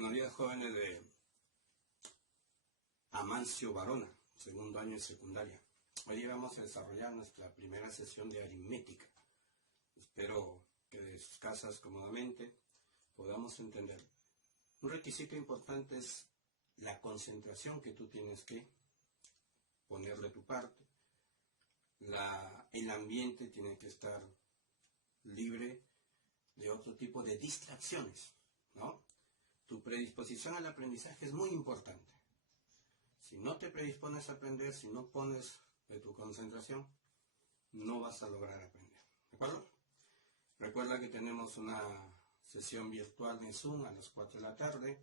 Buenos días, jóvenes de Amancio Varona, segundo año de secundaria. Hoy vamos a desarrollar nuestra primera sesión de aritmética. Espero que de sus casas cómodamente podamos entender. Un requisito importante es la concentración que tú tienes que poner de tu parte. El ambiente tiene que estar libre de otro tipo de distracciones, ¿no? Tu predisposición al aprendizaje es muy importante. Si no te predispones a aprender, si no pones de tu concentración, no vas a lograr aprender. ¿De acuerdo? Recuerda que tenemos una sesión virtual en Zoom a las 4 de la tarde.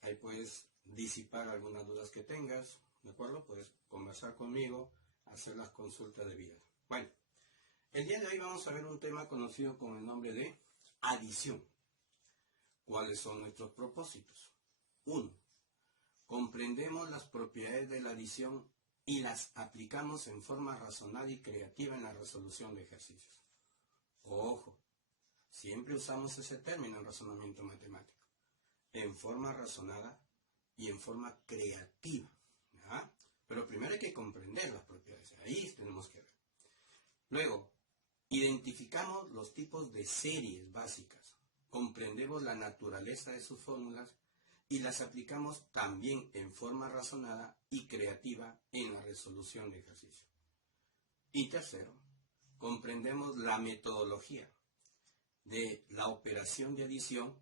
Ahí puedes disipar algunas dudas que tengas. ¿De acuerdo? Puedes conversar conmigo, hacer las consultas debidas. Bueno, el día de hoy vamos a ver un tema conocido con el nombre de adición. ¿Cuáles son nuestros propósitos? 1. Comprendemos las propiedades de la adición y las aplicamos en forma razonada y creativa en la resolución de ejercicios. Ojo, siempre usamos ese término en razonamiento matemático. En forma razonada y en forma creativa. ¿Ya? Pero primero hay que comprender las propiedades. Ahí tenemos que ver. Luego, identificamos los tipos de series básicas. Comprendemos la naturaleza de sus fórmulas y las aplicamos también en forma razonada y creativa en la resolución de ejercicios. Y tercero, comprendemos la metodología de la operación de adición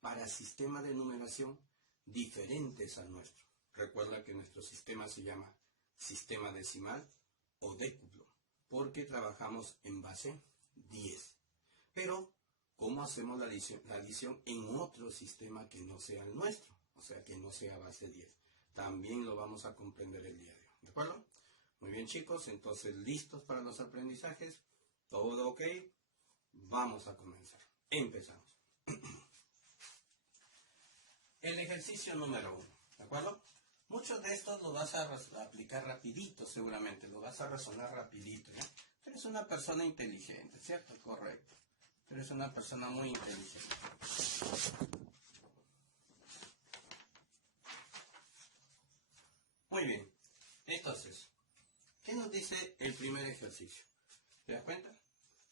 para sistemas de numeración diferentes al nuestro. Recuerda que nuestro sistema se llama sistema decimal o décuplo, porque trabajamos en base 10. Pero ¿cómo hacemos la adición en otro sistema que no sea el nuestro? O sea, que no sea base 10. También lo vamos a comprender el día de hoy. ¿De acuerdo? Muy bien, chicos. Entonces, ¿listos para los aprendizajes? ¿Todo ok? Vamos a comenzar. Empezamos. El ejercicio número 1. ¿De acuerdo? Muchos de estos los vas a aplicar rapidito, seguramente. Lo vas a razonar rapidito. ¿Ya? Tú eres una persona inteligente, ¿cierto? Correcto. Eres una persona muy inteligente. Muy bien. Entonces, ¿qué nos dice el primer ejercicio? ¿Te das cuenta?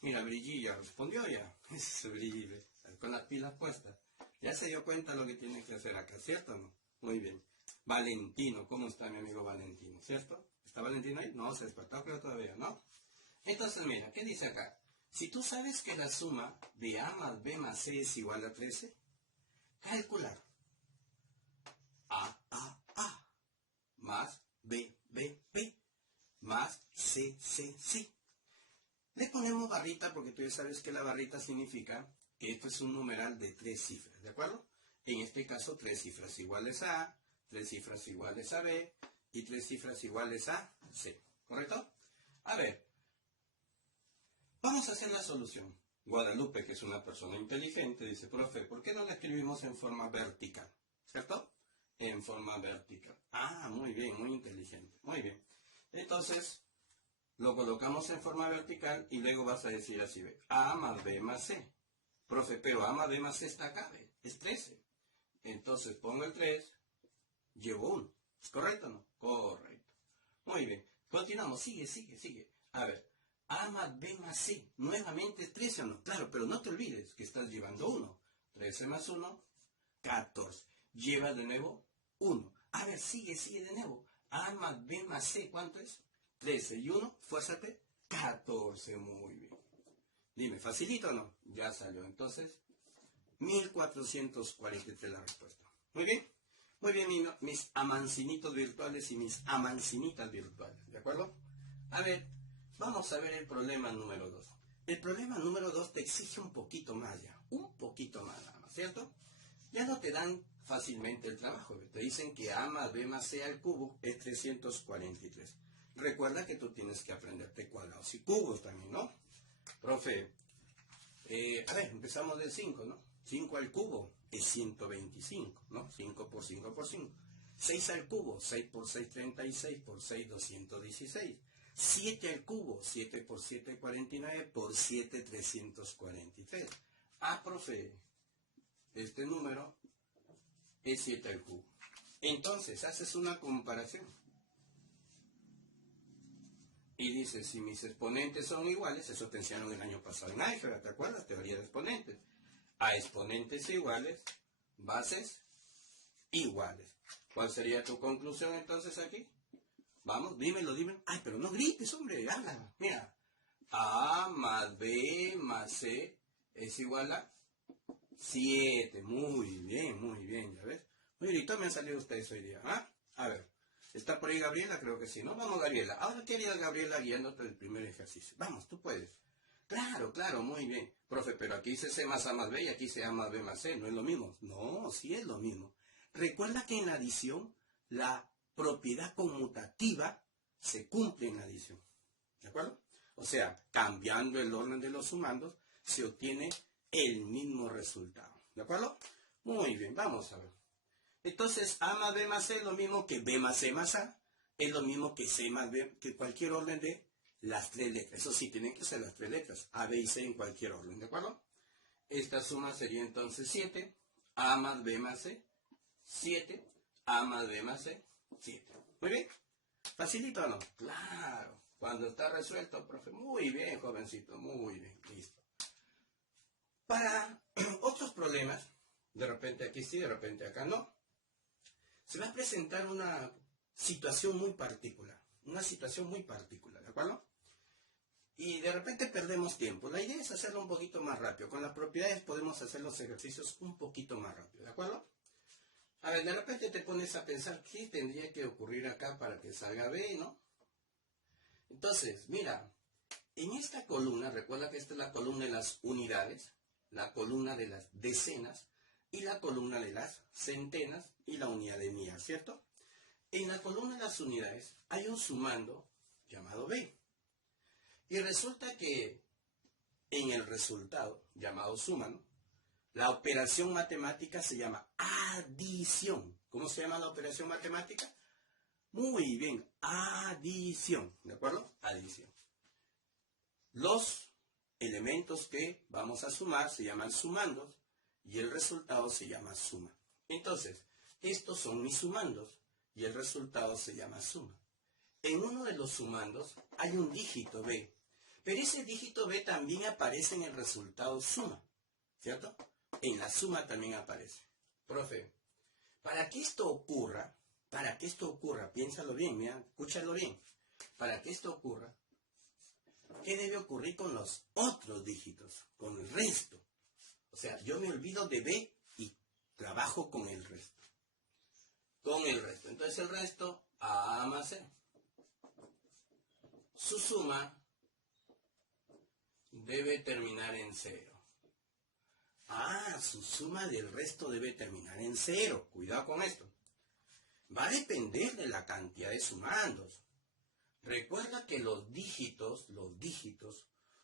Mira, Brillilla respondió ya. Ese Brillilla, con las pilas puestas. Ya se dio cuenta lo que tiene que hacer acá, ¿cierto o no? Muy bien. Valentino, ¿cómo está mi amigo Valentino? ¿Cierto? ¿Está Valentino ahí? No, se despertó, pero todavía no. Entonces, mira, ¿qué dice acá? Si tú sabes que la suma de A más B más C es igual a 13, calcular A más B más C. Le ponemos barrita porque tú ya sabes que la barrita significa que esto es un numeral de 3 cifras, ¿de acuerdo? En este caso, 3 cifras iguales a A, 3 cifras iguales a B y 3 cifras iguales a C, ¿correcto? A ver, vamos a hacer la solución. Guadalupe, que es una persona inteligente, dice, profe, ¿por qué no la escribimos en forma vertical? ¿Cierto? En forma vertical. Ah, muy bien, muy inteligente. Muy bien. Entonces, lo colocamos en forma vertical y luego vas a decir así, ve, A más B más C. Profe, pero A más B más C está acá, ve, es 13. Entonces, pongo el 3, llevo 1. ¿Es correcto o no? Correcto. Muy bien. Continuamos, sigue. A ver. A más B más C, nuevamente es 13 o no. Claro, pero no te olvides que estás llevando 1. 13 más 1, 14. Lleva de nuevo 1. A ver, sigue de nuevo. A más B más C, ¿cuánto es? 13 y 1, fuérzate, 14. Muy bien. Dime, ¿facilito o no? Ya salió. Entonces, 1443 la respuesta. Muy bien. Muy bien, mis amancinitos virtuales y mis amancinitas virtuales. ¿De acuerdo? A ver. Vamos a ver el problema número 2. El problema número 2 te exige un poquito más ya. Un poquito más nada más, ¿cierto? Ya no te dan fácilmente el trabajo. Te dicen que A más B más C al cubo es 343. Recuerda que tú tienes que aprenderte cuadrados y cubos también, ¿no? Profe, a ver, empezamos del 5, ¿no? 5 al cubo es 125, ¿no? 5 por 5 por 5. 6 al cubo, 6 por 6, 36, por 6, 216. 7 al cubo, 7 por 7, 49, por 7, 343. Ah, profe, este número es 7 al cubo. Entonces, haces una comparación. Y dices, si mis exponentes son iguales, eso te enseñaron el año pasado en álgebra, ¿te acuerdas? Teoría de exponentes. A exponentes iguales, bases iguales. ¿Cuál sería tu conclusión entonces aquí? Vamos, dímelo. Ay, pero no grites, hombre, habla. Mira, A más B más C es igual a 7. Muy bien, ¿ya ves? Muy bonito me han salido ustedes hoy día. ¿Ah? A ver, ¿está por ahí Gabriela? Creo que sí, ¿no? Vamos, Gabriela. Ahora quería Gabriela guiándote el primer ejercicio. Vamos, tú puedes. Claro, muy bien. Profe, pero aquí dice C más A más B y aquí dice A más B más C. ¿No es lo mismo? No, sí es lo mismo. Recuerda que en la adición, la propiedad conmutativa se cumple en la adición. ¿De acuerdo? O sea, cambiando el orden de los sumandos, se obtiene el mismo resultado. ¿De acuerdo? Muy bien, vamos a ver. Entonces, A más B más C es lo mismo que B más C más A. Es lo mismo que C más B, que cualquier orden de las tres letras. Eso sí, tienen que ser las tres letras. A, B y C en cualquier orden. ¿De acuerdo? Esta suma sería entonces 7. A más B más C, 7. A más B más C, 7. Muy bien. ¿Facilito o no? Claro. Cuando está resuelto, profe. Muy bien, jovencito. Muy bien. Listo. Para otros problemas, de repente aquí sí, de repente acá no, se va a presentar una situación muy particular. Una situación muy particular, ¿de acuerdo? Y de repente perdemos tiempo. La idea es hacerlo un poquito más rápido. Con las propiedades podemos hacer los ejercicios un poquito más rápido, ¿de acuerdo? A ver, de repente te pones a pensar qué tendría que ocurrir acá para que salga B, ¿no? Entonces, mira, en esta columna, recuerda que esta es la columna de las unidades, la columna de las decenas y la columna de las centenas y la unidad de mía, ¿cierto? En la columna de las unidades hay un sumando llamado B. Y resulta que en el resultado, llamado sumando, la operación matemática se llama adición. ¿Cómo se llama la operación matemática? Muy bien, adición, ¿de acuerdo? Adición. Los elementos que vamos a sumar se llaman sumandos y el resultado se llama suma. Entonces, estos son mis sumandos y el resultado se llama suma. En uno de los sumandos hay un dígito B, pero ese dígito B también aparece en el resultado suma, ¿cierto? En la suma también aparece. Profe, para que esto ocurra, piénsalo bien, mira, escúchalo bien. Para que esto ocurra, ¿qué debe ocurrir con los otros dígitos? Con el resto. O sea, yo me olvido de B y trabajo con el resto. Entonces el resto, A más C. Su suma debe terminar en 0. Su suma del resto debe terminar en 0. Cuidado con esto. Va a depender de la cantidad de sumandos. Recuerda que los dígitos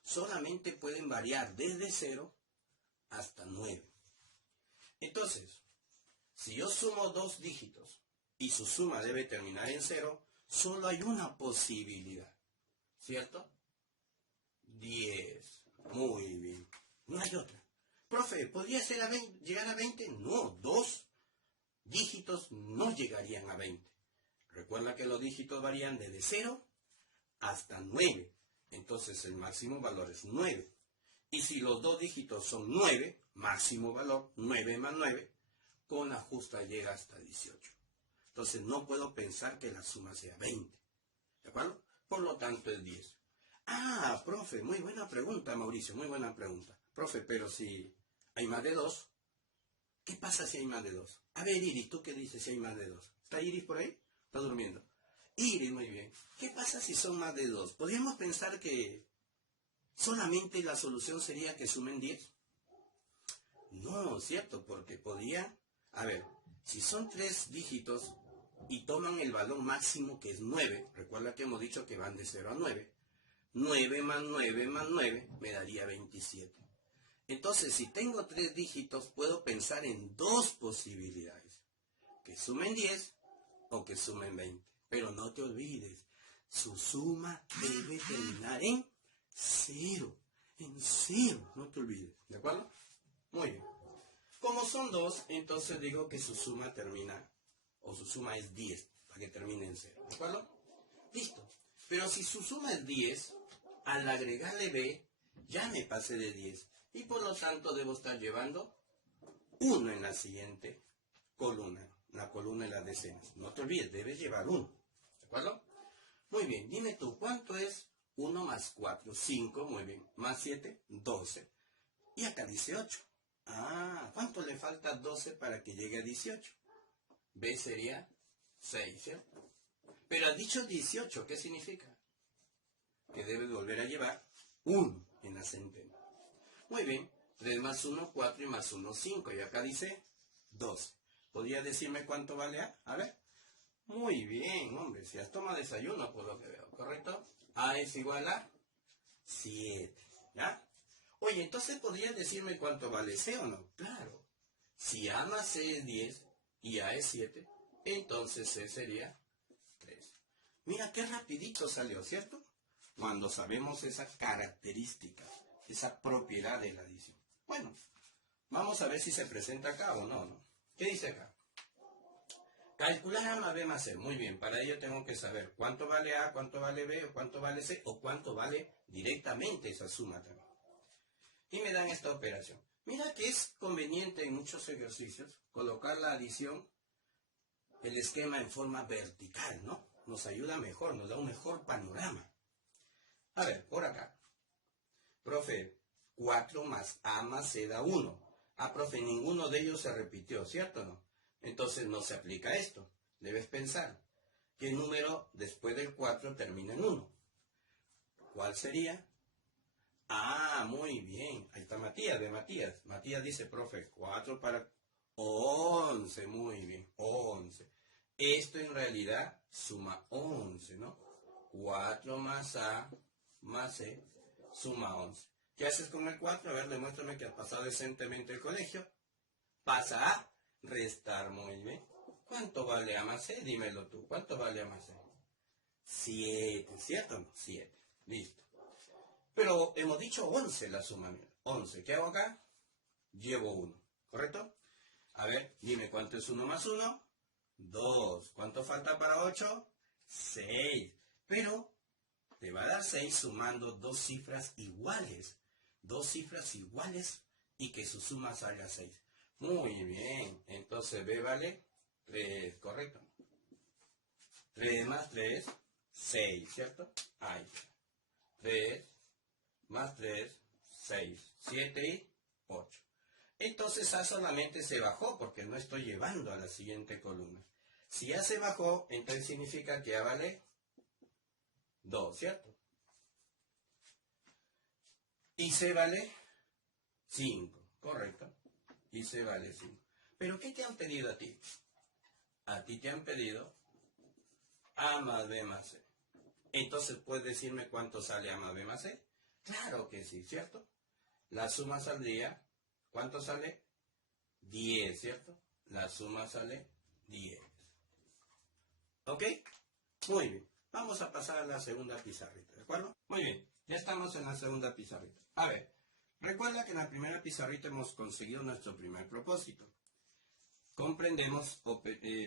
solamente pueden variar desde 0 hasta 9. Entonces, si yo sumo dos dígitos y su suma debe terminar en 0, solo hay una posibilidad, ¿cierto? 10. Muy bien. No hay otra. Profe, ¿podría ser llegar a 20? No, dos dígitos no llegarían a 20. Recuerda que los dígitos varían desde 0 hasta 9. Entonces el máximo valor es 9. Y si los dos dígitos son 9, máximo valor, 9 más 9, con la justa llega hasta 18. Entonces no puedo pensar que la suma sea 20. ¿De acuerdo? Por lo tanto es 10. Profe, muy buena pregunta, Mauricio, muy buena pregunta. Profe, pero si hay más de 2, ¿qué pasa si hay más de 2? A ver, Iris, ¿tú qué dices si hay más de 2? ¿Está Iris por ahí? Está durmiendo. Iris, muy bien. ¿Qué pasa si son más de 2? ¿Podríamos pensar que solamente la solución sería que sumen 10? No, ¿cierto? Porque podría... A ver, si son 3 dígitos y toman el valor máximo que es 9, recuerda que hemos dicho que van de 0 a 9, 9 más 9 más 9 me daría 27. Entonces, si tengo 3 dígitos, puedo pensar en dos posibilidades. Que sumen 10 o que sumen 20. Pero no te olvides, su suma debe terminar en 0. En 0, no te olvides. ¿De acuerdo? Muy bien. Como como son 2, entonces digo que su suma termina, o su suma es 10, para que termine en 0, ¿de acuerdo? Listo. Pero si su suma es 10, al agregarle b, ya me pasé de 10. Y por lo tanto debo estar llevando 1 en la siguiente columna, la columna de las decenas. No te olvides, debes llevar 1, ¿de acuerdo? Muy bien, dime tú, ¿cuánto es 1 más 4? 5, muy bien. Más 7, 12. Y acá dice 8. Ah, ¿cuánto le falta 12 para que llegue a 18? B sería 6, ¿cierto? Pero has dicho 18, ¿qué significa? Que debes volver a llevar 1 en la centena. Muy bien, 3 más 1, 4 y más 1, 5. Y acá dice 12. ¿Podrías decirme cuánto vale A? A ver. Muy bien, hombre, si has tomado desayuno, por lo que veo, ¿correcto? A es igual a 7, ¿ya? Oye, entonces ¿podrías decirme cuánto vale C o no? Claro. Si A más C es 10 y A es 7, entonces C sería 3. Mira qué rapidito salió, ¿cierto? Cuando sabemos esa característica, esa propiedad de la adición. Bueno, vamos a ver si se presenta acá o no, ¿no? ¿Qué dice acá? Calcular A más B más C. Muy bien, para ello tengo que saber cuánto vale A, cuánto vale B, o cuánto vale C, o cuánto vale directamente esa suma también. Y me dan esta operación. Mira que es conveniente en muchos ejercicios colocar la adición, el esquema en forma vertical, ¿no? Nos ayuda mejor, nos da un mejor panorama. A ver, por acá. Profe, 4 más A más C da 1. Ah, profe, ninguno de ellos se repitió, ¿cierto o no? Entonces no se aplica esto. Debes pensar, ¿qué número después del 4 termina en 1? ¿Cuál sería? Ah, muy bien. Ahí está Matías, de Matías. Matías dice, profe, 4 para 11. Muy bien, 11. Esto en realidad suma 11, ¿no? 4 más A más C suma 11. ¿Qué haces con el 4? A ver, demuéstrame que has pasado decentemente el colegio. Pasa a restar, muy bien. ¿Cuánto vale A más C? Dímelo tú. ¿Cuánto vale A más C? 7, ¿cierto o no? 7. Listo. Pero hemos dicho 11 la suma. Mira. 11. ¿Qué hago acá? Llevo 1. ¿Correcto? A ver, dime cuánto es 1 más 1. 2. ¿Cuánto falta para 8? 6. Pero te va a dar 6 sumando dos cifras iguales. Dos cifras iguales y que su suma salga 6. Muy bien. Entonces B vale 3. ¿Correcto? 3 más 3, 6, ¿cierto? Ahí. 3 más 3, 6. 7 y 8. Entonces A solamente se bajó porque no estoy llevando a la siguiente columna. Si A se bajó, entonces significa que A vale 2, ¿cierto? Y C vale 5, correcto. Y C vale 5. ¿Pero qué te han pedido a ti? A ti te han pedido A más B más C. Entonces, ¿puedes decirme cuánto sale A más B más C? Claro que sí, ¿cierto? La suma saldría, ¿cuánto sale? 10, ¿cierto? La suma sale 10. ¿Ok? Muy bien. Vamos a pasar a la segunda pizarrita, ¿de acuerdo? Muy bien. Ya estamos en la segunda pizarrita. A ver, recuerda que en la primera pizarrita hemos conseguido nuestro primer propósito. Comprendemos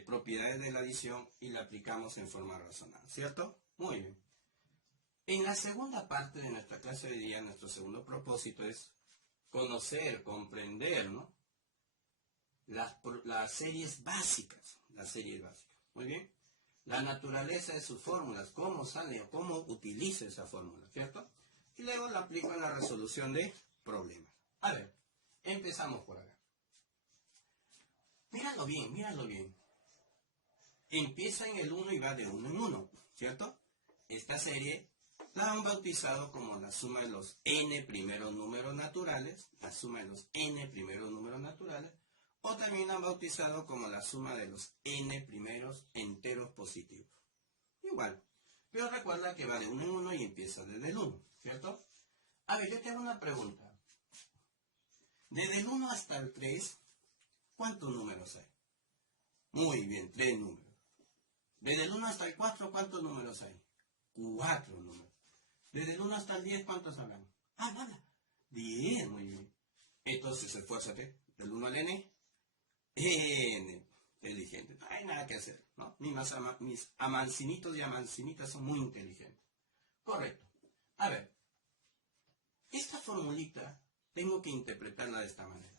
propiedades de la adición y la aplicamos en forma razonada, ¿cierto? Muy bien. En la segunda parte de nuestra clase de hoy día, nuestro segundo propósito es conocer, comprender, ¿no? Las series básicas, ¿muy bien? La naturaleza de sus fórmulas, cómo sale o cómo utiliza esa fórmula, ¿cierto? Y luego la aplico en la resolución de problemas. A ver, empezamos por acá. Míralo bien, míralo bien. Empieza en el 1 y va de 1 en 1, ¿cierto? Esta serie la han bautizado como la suma de los n primeros números naturales, o también la han bautizado como la suma de los n primeros enteros positivos. Igual, pero recuerda que va de 1 en 1 y empieza desde el 1, ¿cierto? A ver, yo te hago una pregunta. Desde el 1 hasta el 3, ¿cuántos números hay? Muy bien, 3 números. Desde el 1 hasta el 4, ¿cuántos números hay? 4 números. Desde el 1 hasta el 10, ¿cuántos habrán? Ah, nada. 10, muy bien. Entonces, esfuérzate. Del 1 al n, N. Inteligente. No hay nada que hacer, ¿no? Mis amancinitos y amancinitas son muy inteligentes. Correcto. A ver, esta formulita tengo que interpretarla de esta manera.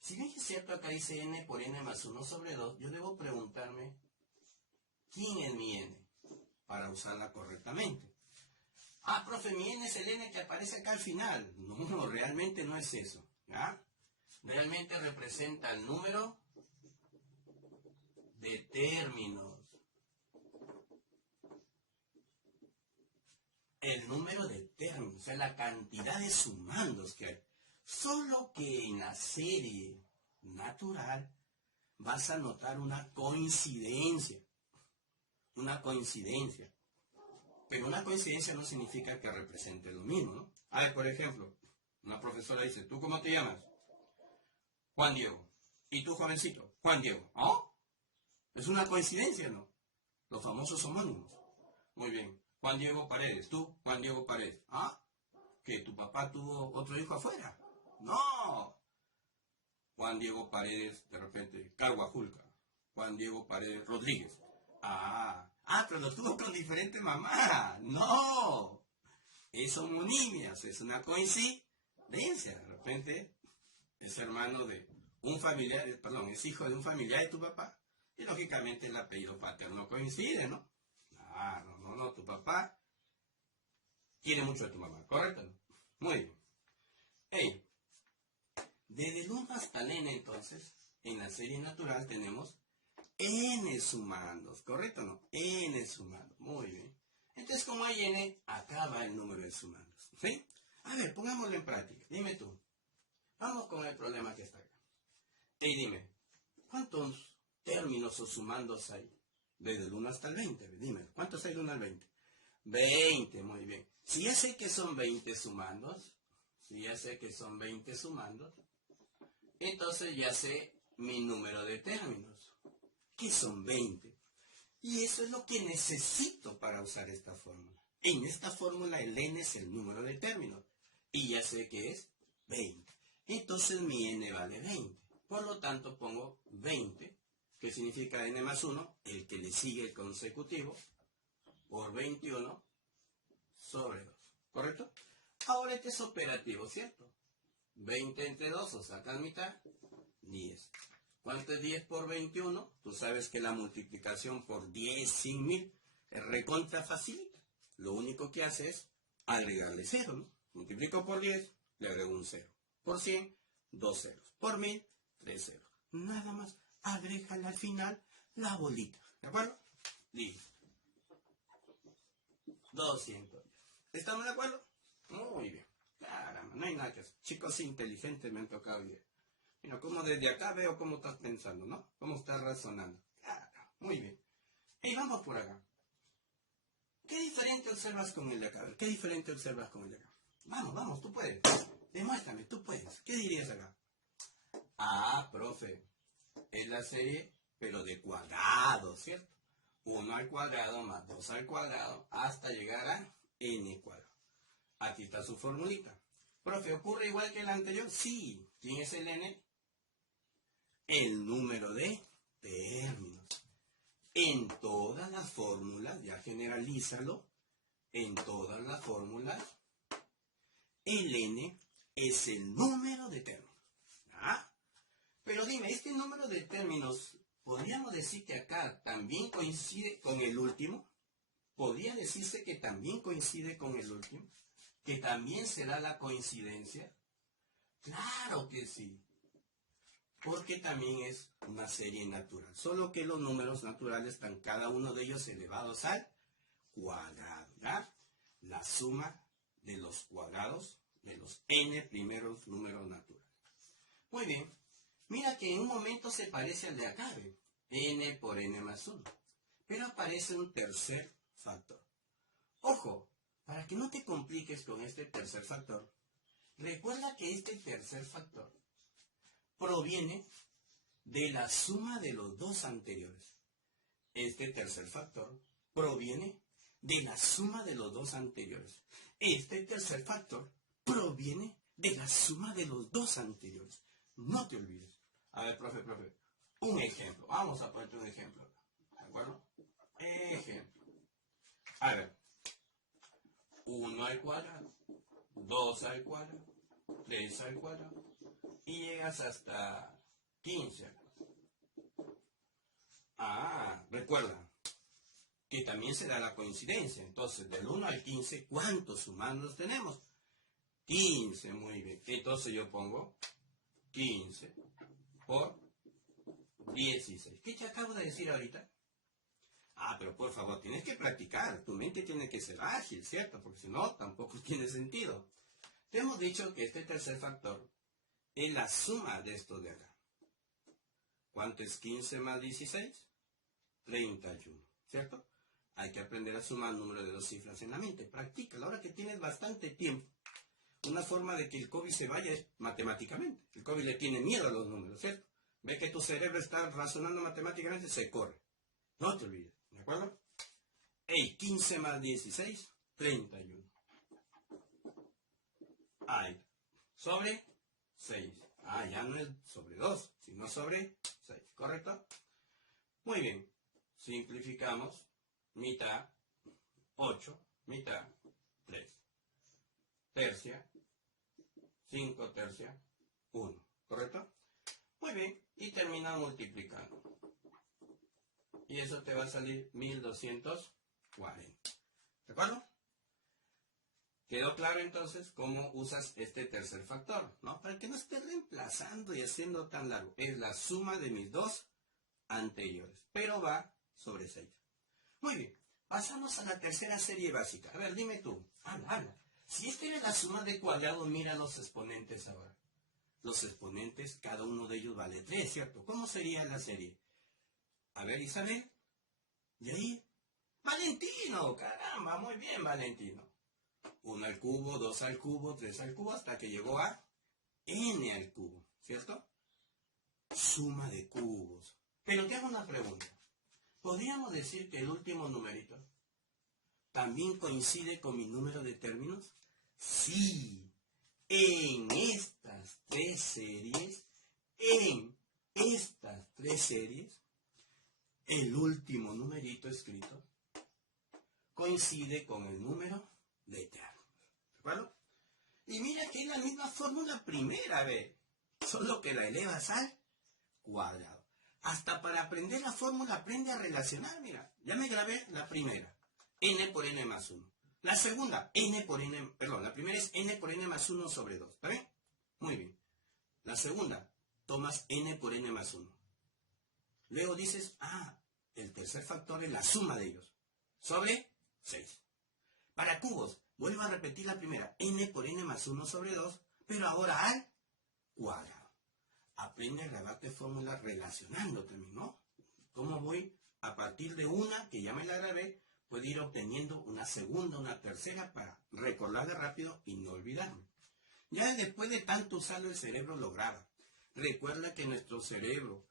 Si bien es cierto, acá dice n por n más 1 sobre 2, yo debo preguntarme, ¿quién es mi n? Para usarla correctamente. Ah, profe, mi n es el n que aparece acá al final. No, realmente no es eso. ¿Ya? Realmente representa el número de términos. El número de términos, o sea, la cantidad de sumandos que hay. Solo que en la serie natural vas a notar una coincidencia. Una coincidencia. Pero una coincidencia no significa que represente lo mismo, ¿no? A ver, por ejemplo, una profesora dice, ¿tú cómo te llamas? Juan Diego. ¿Y tú, jovencito? Juan Diego. ¿Oh? Es una coincidencia, ¿no? Los famosos homónimos. Muy bien. Juan Diego Paredes. ¿Tú? Juan Diego Paredes. ¿Ah? ¿Que tu papá tuvo otro hijo afuera? ¡No! Juan Diego Paredes, de repente, Carguajulca. Juan Diego Paredes Rodríguez. Pero lo tuvo con diferente mamá. ¡No! Es homonimia, es una coincidencia. De repente, es hermano de un familiar, es hijo de un familiar de tu papá. Y lógicamente el apellido paterno coincide, ¿no? No, tu papá quiere mucho a tu mamá, ¿correcto? Muy bien. Hey, desde el 1 hasta el n, entonces, en la serie natural tenemos n sumandos, ¿correcto o no? N sumandos, muy bien. Entonces, como hay n, acá va el número de sumandos, ¿sí? A ver, pongámoslo en práctica. Dime tú. Vamos con el problema que está acá. Y dime, ¿cuántos términos o sumandos hay? Desde el 1 hasta el 20, dime, ¿cuántos hay del 1 al 20? 20, muy bien. Si ya sé que son 20 sumandos, entonces ya sé mi número de términos, que son 20. Y eso es lo que necesito para usar esta fórmula. En esta fórmula el n es el número de términos. Y ya sé que es 20. Entonces mi n vale 20. Por lo tanto pongo 20, que significa n más 1, el que le sigue el consecutivo, por 21 sobre 2. ¿Correcto? Ahora este es operativo, ¿cierto? 20 entre 2, o sacas mitad, 10. ¿Cuánto es 10 por 21? Tú sabes que la multiplicación por 10 sin 1000 es recontra facilita. Lo único que hace es agregarle 0, ¿no? Multiplico por 10, le agrego un 0. Por 100, 2 ceros. Por 1000, 3 ceros. Nada más, agrégale al final la bolita. ¿De acuerdo? Listo. 200. ¿Estamos de acuerdo? Muy bien. Caramba, no hay nada que hacer. Chicos inteligentes me han tocado bien. Mira, como desde acá veo cómo estás pensando, ¿no? Cómo estás razonando. Claro, muy bien. Y vamos por acá. ¿Qué diferente observas con el de acá? ¿Qué diferente observas con el de acá? Vamos, tú puedes. Demuéstrame, tú puedes. ¿Qué dirías acá? Profe, es la serie, pero de cuadrados, ¿cierto? 1 al cuadrado más 2 al cuadrado hasta llegar a n cuadrado. Aquí está su formulita. Profe, ¿ocurre igual que el anterior? Sí. ¿Quién es el n? El número de términos. En todas las fórmulas, ya generalízalo, en todas las fórmulas, el n es el número de términos. Pero dime, este número de términos, ¿podríamos decir que acá también coincide con el último? ¿Podría decirse que también coincide con el último? ¿Que también será la coincidencia? Claro que sí. Porque también es una serie natural. Solo que los números naturales están cada uno de ellos elevados al cuadrado. ¿Ya? La suma de los cuadrados de los n primeros números naturales. Muy bien. Mira que en un momento se parece al de acá, ¿ve? N por n más 1. Pero aparece un tercer factor. Ojo, para que no te compliques con este tercer factor, recuerda que este tercer factor proviene de la suma de los dos anteriores. Este tercer factor proviene de la suma de los dos anteriores. Este tercer factor proviene de la suma de los dos anteriores. No te olvides. A ver, profe. Un ejemplo. Vamos a ponerte un ejemplo. ¿De acuerdo? Ejemplo. A ver. 1 al cuadrado. 2 al cuadrado. 3 al cuadrado. Y llegas hasta 15. Recuerda que también se da la coincidencia. Entonces, del 1 al 15, ¿cuántos sumandos tenemos? 15, muy bien. Entonces yo pongo 15 por 16. ¿Qué te acabo de decir ahorita? Pero por favor, tienes que practicar. Tu mente tiene que ser ágil, ¿cierto? Porque si no, tampoco tiene sentido. Te hemos dicho que este tercer factor es la suma de estos de acá. ¿Cuánto es 15 más 16? 31, ¿cierto? Hay que aprender a sumar el número de dos cifras en la mente. Practica, ahora que tienes bastante tiempo. Una forma de que el COVID se vaya es matemáticamente. El COVID le tiene miedo a los números, ¿cierto? Ve que tu cerebro está razonando matemáticamente, se corre. No te olvides, ¿de acuerdo? 15 más 16, 31. Sobre 6. Ya no es sobre 2, sino sobre 6, ¿correcto? Muy bien. Simplificamos. Mitad, 8, mitad, 3. Tercia, 5 tercia, 1, ¿correcto? Muy bien, y termina multiplicando. Y eso te va a salir 1240. ¿De acuerdo? ¿Quedó claro entonces cómo usas este tercer factor? ¿No? Para que no estés reemplazando y haciendo tan largo. Es la suma de mis dos anteriores, pero va sobre 6. Muy bien, pasamos a la tercera serie básica. A ver, dime tú. Habla. Si esta era la suma de cuadrado, mira los exponentes ahora. Los exponentes, cada uno de ellos vale 3, ¿cierto? ¿Cómo sería la serie? A ver, Isabel. ¿De ahí? Valentino, caramba, muy bien, Valentino. 1 al cubo, 2 al cubo, 3 al cubo, hasta que llegó a n al cubo, ¿cierto? Suma de cubos. Pero te hago una pregunta. ¿Podríamos decir que el último numerito también coincide con mi número de términos? Sí. En estas tres series, el último numerito escrito coincide con el número de términos. ¿De acuerdo? Y mira que es la misma fórmula primera vez, solo que la elevas al cuadrado. Hasta para aprender la fórmula aprende a relacionar. Mira, ya me grabé la primera, n por n más 1. La segunda, la primera es n por n más 1 sobre 2. ¿Está bien? Muy bien. La segunda, tomas n por n más 1. Luego dices, el tercer factor es la suma de ellos, sobre 6. Para cubos, vuelvo a repetir la primera, n por n más 1 sobre 2, pero ahora al cuadrado. Aprende a grabarte fórmulas relacionando también, ¿no? ¿Cómo voy? A partir de una, que ya me la grabé, puedo ir obteniendo una segunda, una tercera, para recordarla rápido y no olvidarme. Ya después de tanto usarlo, el cerebro lo graba. Recuerda que nuestro cerebro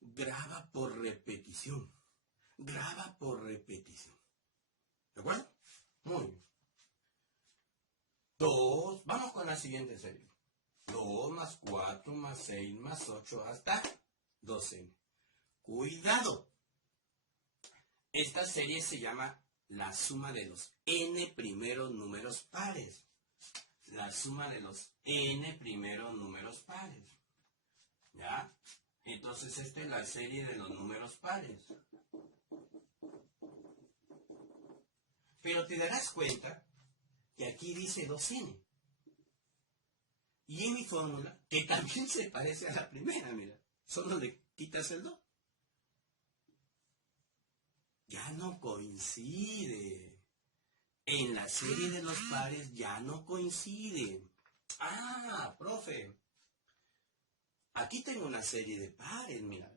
graba por repetición. Graba por repetición. ¿De acuerdo? Muy bien. 2, vamos con la siguiente serie. 2 más 4 más 6 más 8 hasta 12. Cuidado. Esta serie se llama la suma de los n primeros números pares. La suma de los n primeros números pares. ¿Ya? Entonces esta es la serie de los números pares. Pero te darás cuenta que aquí dice 2n. Y en mi fórmula, que también se parece a la primera, mira, solo le quitas el 2. Ya no coincide. En la serie de los pares ya no coincide. Profe, aquí tengo una serie de pares, mira.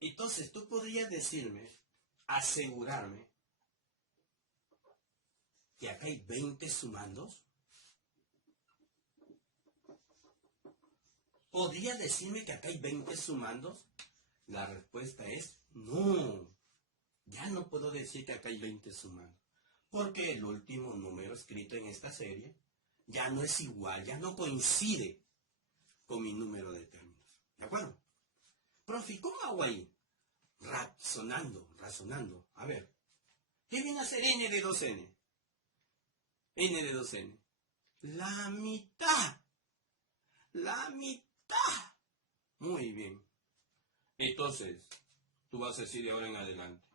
Entonces tú podrías decirme, asegurarme, que acá hay 20 sumandos. ¿Podrías decirme que acá hay 20 sumandos? La respuesta es no. Ya no puedo decir que acá hay 20 sumandos. Porque el último número escrito en esta serie ya no es igual, ya no coincide con mi número de términos. ¿De Profe, ¿y cómo hago ahí? Razonando. A ver, ¿qué viene a ser n de 2n? N de 2n. La mitad. La mitad. Muy bien. Entonces, tú vas a decir de ahora en adelante.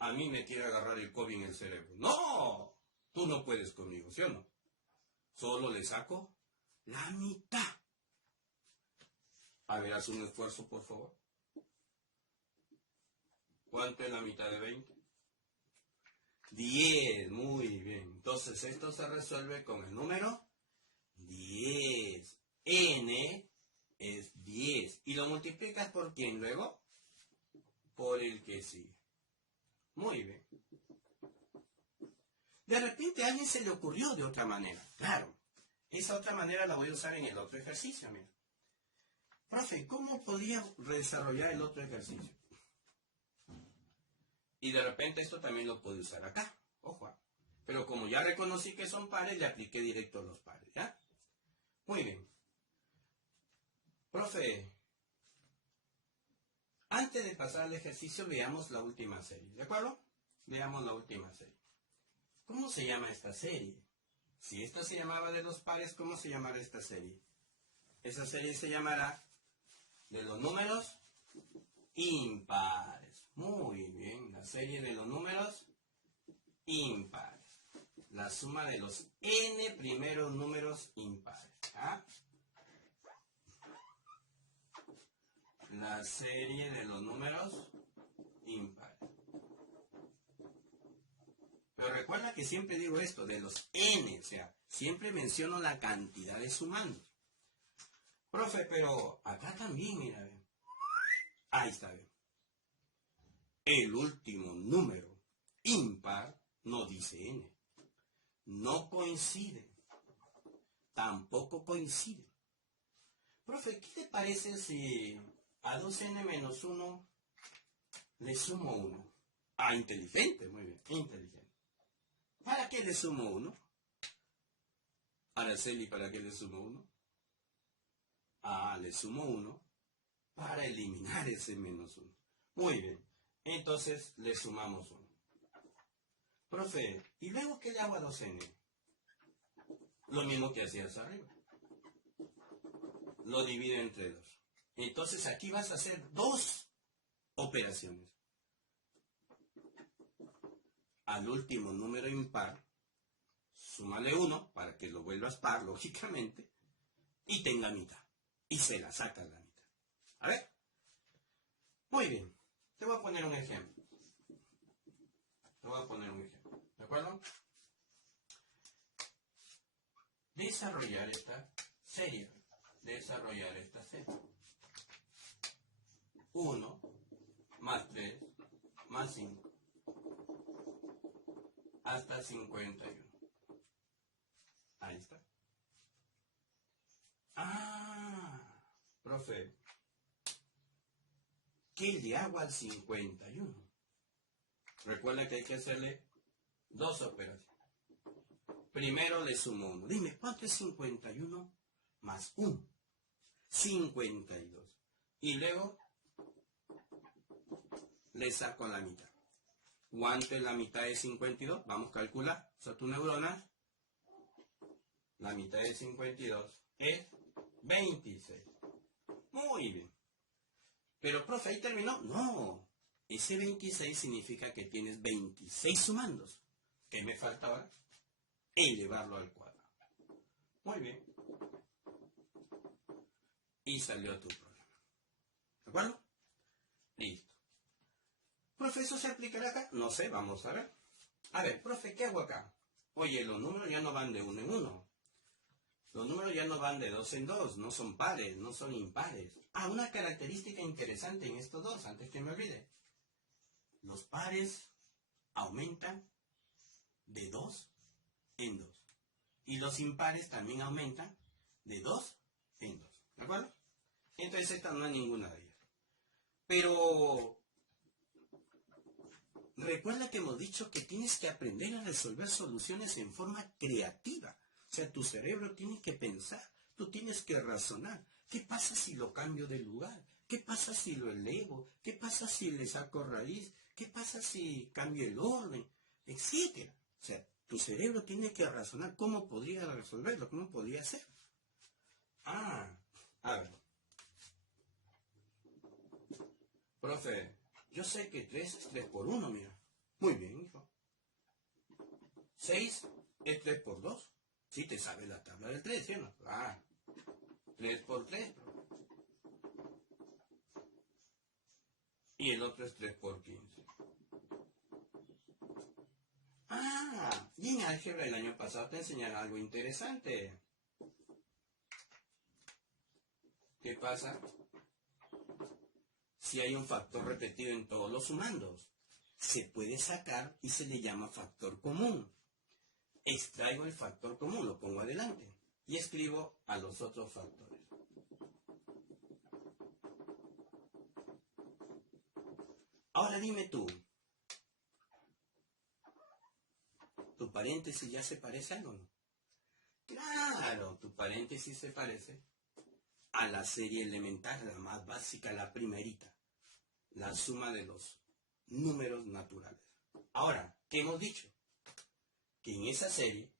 A mí me quiere agarrar el COVID en el cerebro. ¡No! Tú no puedes conmigo, ¿sí o no? Solo le saco la mitad. A ver, haz un esfuerzo, por favor. ¿Cuánto es la mitad de 20? 10, muy bien. Entonces esto se resuelve con el número 10. N es 10. ¿Y lo multiplicas por quién luego? Por el que sigue. Muy bien. De repente a alguien se le ocurrió de otra manera. Claro, esa otra manera la voy a usar en el otro ejercicio. Mira. Profe, ¿cómo podría desarrollar el otro ejercicio? Y de repente esto también lo puedo usar acá. Ojo. Pero como ya reconocí que son pares, le apliqué directo a los pares. ¿Ya? Muy bien. Profe, antes de pasar al ejercicio, veamos la última serie. ¿De acuerdo? Veamos la última serie. ¿Cómo se llama esta serie? Si esta se llamaba de los pares, ¿cómo se llamará esta serie? Esa serie se llamará de los números impares. Muy bien, la serie de los números impares. La suma de los n primeros números impares. ¿Ah? La serie de los números impares. Pero recuerda que siempre digo esto, de los n, o sea, siempre menciono la cantidad de sumandos. Profe, pero acá también, mira, bien. Ahí está bien. El último número impar no dice n. No coincide. Tampoco coincide. Profe, ¿qué te parece si a 2n menos 1 le sumo 1? Ah, inteligente, muy bien, inteligente. ¿Para qué le sumo 1? Araceli, ¿para qué le sumo 1? Ah, le sumo 1 para eliminar ese menos 1. Muy bien, entonces le sumamos 1. Profe, ¿y luego qué le hago a 2n? Lo mismo que hacías arriba. Lo divido entre 2. Entonces aquí vas a hacer dos operaciones. Al último número impar, súmale 1 para que lo vuelvas par, lógicamente, y tenga mitad. Y se la sacas la mitad. A ver. Muy bien. Te voy a poner un ejemplo. ¿De acuerdo? Desarrollar esta serie. 1 más 3 más 5 hasta 51. Ahí está. Ah, profe, ¿qué le hago al 51? Recuerda que hay que hacerle dos operaciones. Primero le sumo 1. Dime, ¿cuánto es 51 más 1? 52. Y luego le saco la mitad. ¿Cuánto es la mitad de 52? Vamos a calcular. Usa tu neurona. La mitad de 52 es 26. Muy bien. Pero, profe, ¿ahí terminó? No. Ese 26 significa que tienes 26 sumandos. ¿Qué me falta ahora? Elevarlo al cuadrado. Muy bien. Y salió tu problema. ¿De acuerdo? Listo. Profe, ¿eso se aplicará acá? No sé, vamos a ver. A ver, profe, ¿qué hago acá? Oye, los números ya no van de 1 en 1. Los números ya no van de 2 en 2. No son pares, no son impares. Ah, una característica interesante en estos dos, antes que me olvide. Los pares aumentan de 2 en 2. Y los impares también aumentan de 2 en 2. ¿De acuerdo? Entonces esta no es ninguna de ellas. Pero recuerda que hemos dicho que tienes que aprender a resolver soluciones en forma creativa. O sea, tu cerebro tiene que pensar, tú tienes que razonar, ¿Qué pasa si lo cambio de lugar? ¿Qué pasa si lo elevo? ¿Qué pasa si le saco raíz? ¿Qué pasa si cambio el orden? Etcétera. O sea, tu cerebro tiene que razonar cómo podría resolverlo, cómo podría hacer. A ver. Profe, yo sé que 3 es 3 por 1, mira. Muy bien, hijo. 6 es 3 por 2. Sí te sabes la tabla del 3, ¿sí o no? 3 por 3. Y el otro es 3 por 15. Y en álgebra el año pasado te enseñaron algo interesante. ¿Qué pasa si hay un factor repetido en todos los sumandos? Se puede sacar y se le llama factor común. Extraigo el factor común, lo pongo adelante y escribo a los otros factores. Ahora dime tú, ¿tu paréntesis ya se parece a algo, no? Claro, tu paréntesis se parece a la serie elemental, la más básica, la primerita, la suma de los números naturales. Ahora, ¿qué hemos dicho? Que en esa serie,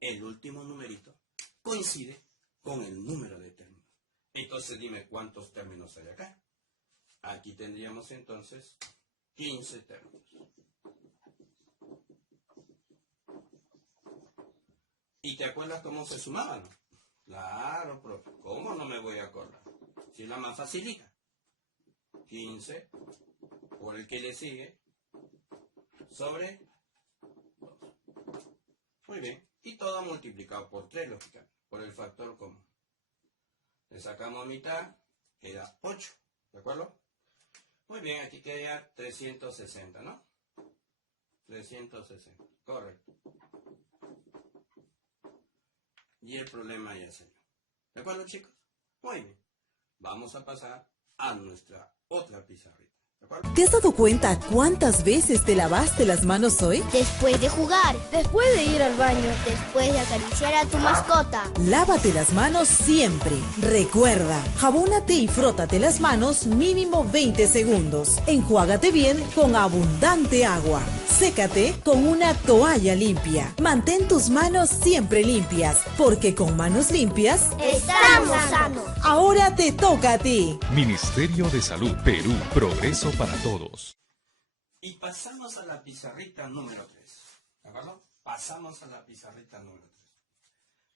el último numerito coincide con el número de términos. Entonces dime cuántos términos hay acá. Aquí tendríamos entonces 15 términos. ¿Y te acuerdas cómo se sumaban? Claro, profe. ¿Cómo no me voy a acordar? Si es la más facilita. 15 por el que le sigue sobre 2. Muy bien. Y todo multiplicado por 3, lógicamente, por el factor común. Le sacamos mitad, queda 8. ¿De acuerdo? Muy bien, aquí queda 360, ¿no? 360, correcto. Y el problema ya salió. ¿De acuerdo, chicos? Muy bien. Vamos a pasar a nuestra otra pizarrita. ¿De acuerdo? ¿Te has dado cuenta cuántas veces te lavaste las manos hoy? Después de jugar, después de ir al baño, después de acariciar a tu mascota. Lávate las manos siempre. Recuerda, jabónate y frótate las manos mínimo 20 segundos. Enjuágate bien con abundante agua. Sécate con una toalla limpia. Mantén tus manos siempre limpias, porque con manos limpias ¡estamos sanos! Ahora te toca a ti. Ministerio de Salud, Perú, progreso para todos. Y pasamos a la pizarrita número 3. ¿De acuerdo? Pasamos a la pizarrita número 3.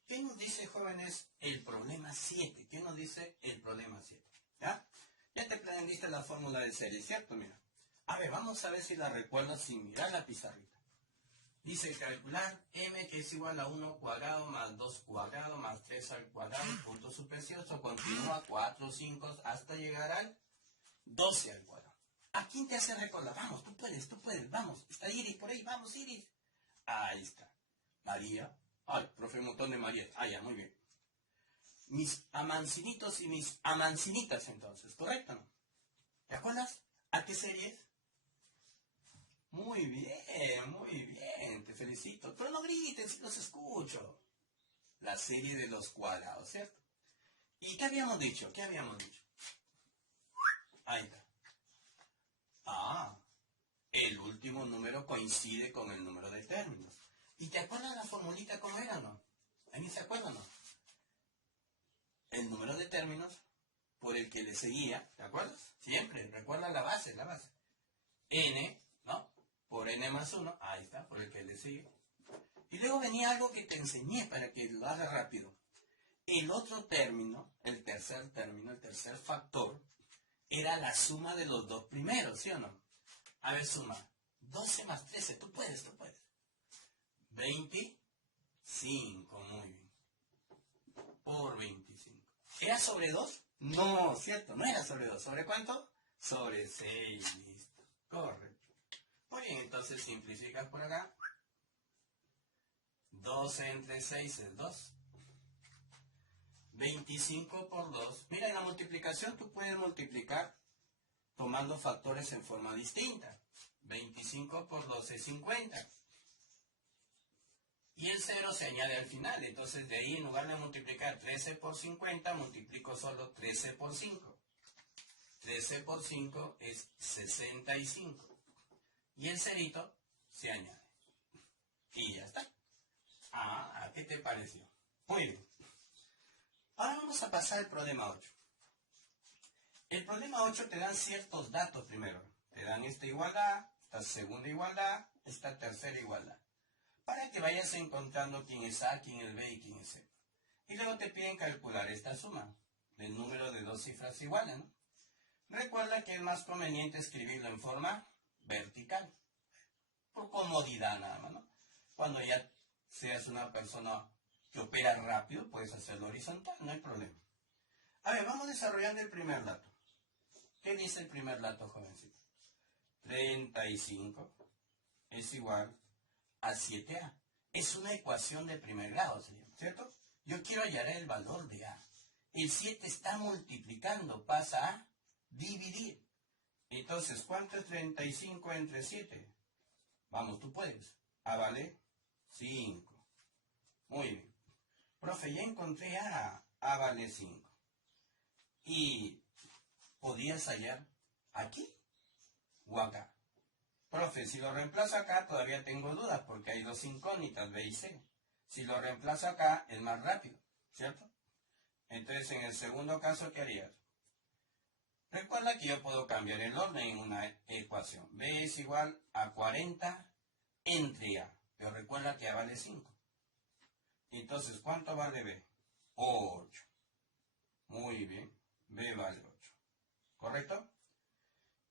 ¿Qué nos dice, jóvenes, el problema 7? ¿Qué nos dice el problema 7? ¿Ya? Ya te aprendiste la fórmula de serie, ¿cierto? Mira. A ver, vamos a ver si la recuerdas sin mirar la pizarrita. Dice calcular m, que es igual a 1 cuadrado más 2 cuadrado más 3 al cuadrado, punto supercioso, continúa 4, 5 hasta llegar al 12 al cuadrado. ¿A quién te hace recordar? Vamos, tú puedes, vamos. Está Iris por ahí, vamos, Iris. Ahí está. María. Ay, profe, un montón de María. Ah, ya, muy bien. Mis amancinitos y mis amancinitas, entonces, ¿correcto, no? ¿Te acuerdas? ¿A qué serie es? Muy bien, te felicito. Pero no griten, si los escucho. La serie de los cuadrados, ¿cierto? ¿Y qué habíamos dicho? Ahí está. El último número coincide con el número de términos. ¿Y te acuerdas la formulita cómo era, no? ¿Alguien se acuerda, no? El número de términos por el que le seguía, ¿te acuerdas? Siempre, recuerda la base. N, ¿no? Por n más 1, ahí está, por el que le sigue. Y luego venía algo que te enseñé para que lo hagas rápido. El otro término, el tercer factor, era la suma de los dos primeros, ¿sí o no? A ver, suma. 12 más 13, tú puedes. 25, muy bien. Por 25. ¿Era sobre 2? No, ¿cierto? No era sobre 2. ¿Sobre cuánto? Sobre 6, listo. Correcto. Muy bien, entonces simplificas por acá. 12 entre 6 es 2. 25 por 2. Mira, en la multiplicación tú puedes multiplicar tomando factores en forma distinta. 25 por 2 es 50. Y el 0 se añade al final. Entonces de ahí, en lugar de multiplicar 13 por 50, multiplico solo 13 por 5. 13 por 5 es 65. Y el cerito se añade. Y ya está. Ah, ¿qué te pareció? Muy bien. Ahora vamos a pasar al problema 8. El problema 8 te dan ciertos datos primero. Te dan esta igualdad, esta segunda igualdad, esta tercera igualdad. Para que vayas encontrando quién es A, quién es B y quién es C. Y luego te piden calcular esta suma del número de dos cifras iguales, ¿no? Recuerda que es más conveniente escribirlo en forma vertical. Por comodidad nada más, ¿no? Cuando ya seas una persona que opera rápido, puedes hacerlo horizontal, no hay problema. A ver, vamos desarrollando el primer dato. ¿Qué dice el primer dato, jovencito? 35 es igual a 7A. Es una ecuación de primer grado, señor, ¿cierto? Yo quiero hallar el valor de A. El 7 está multiplicando, pasa a dividir. Entonces, ¿cuánto es 35 entre 7? Vamos, tú puedes. A vale 5. Muy bien. Profe, ya encontré A. A vale 5. Y podías hallar aquí o acá. Profe, si lo reemplazo acá todavía tengo dudas porque hay dos incógnitas, B y C. Si lo reemplazo acá es más rápido, ¿cierto? Entonces en el segundo caso, ¿qué harías? Recuerda que yo puedo cambiar el orden en una ecuación. B es igual a 40 entre A. Pero recuerda que A vale 5. Entonces, ¿cuánto vale B? 8. Muy bien. B vale 8. ¿Correcto?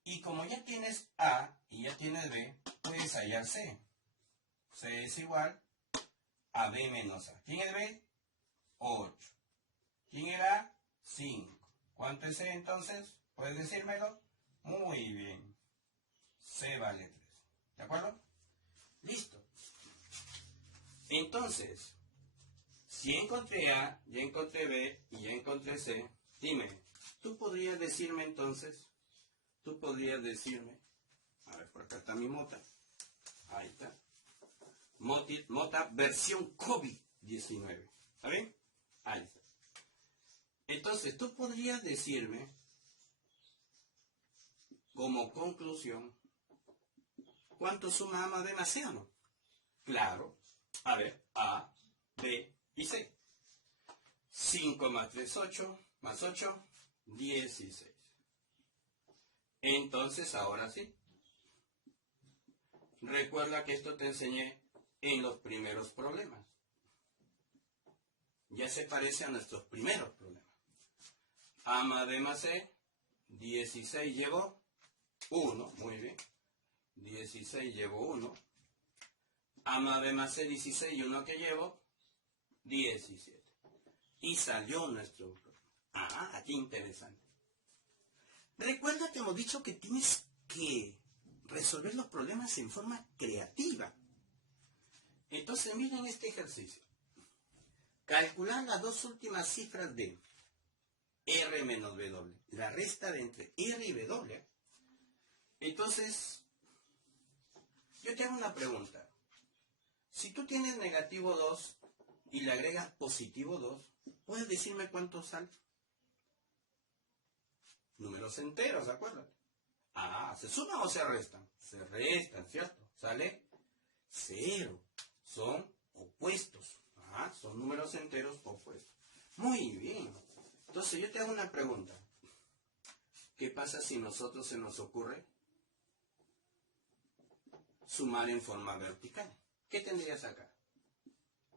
Y como ya tienes A y ya tienes B, puedes hallar C. C es igual a B menos A. ¿Quién es B? 8. ¿Quién era A? 5. ¿Cuánto es C entonces? ¿Puedes decírmelo? Muy bien. C vale 3. ¿De acuerdo? Listo. Entonces, si encontré A, ya encontré B y ya encontré C, dime, ¿tú podrías decirme entonces? Tú podrías decirme, a ver, por acá está mi mota. Ahí está. Mota versión COVID-19. ¿Está bien? Ahí está. Entonces, tú podrías decirme, como conclusión, ¿cuánto suma A más B más C o no? Claro. A ver, A, B y C. 5 más 3, 8, más 8, 16. Entonces, ahora sí. Recuerda que esto te enseñé en los primeros problemas. Ya se parece a nuestros primeros problemas. A más B más C, 16 llevo 1, muy bien. 16 llevo 1. A más B más C, 16 y 1 que llevo, 17. Y salió nuestro problema. Ah, qué interesante. Recuerda que hemos dicho que tienes que resolver los problemas en forma creativa. Entonces miren este ejercicio. Calcular las dos últimas cifras de R menos W. La resta de entre R y W. Entonces, yo te hago una pregunta. Si tú tienes negativo 2 y le agregas positivo 2, ¿puedes decirme cuánto sale? Números enteros, acuérdate. Ah, ¿se suman o se restan? Se restan, ¿cierto? Sale 0. Son opuestos. Ah, son números enteros opuestos. Muy bien. Entonces yo te hago una pregunta. ¿Qué pasa si a nosotros se nos ocurre sumar en forma vertical? ¿Qué tendrías acá?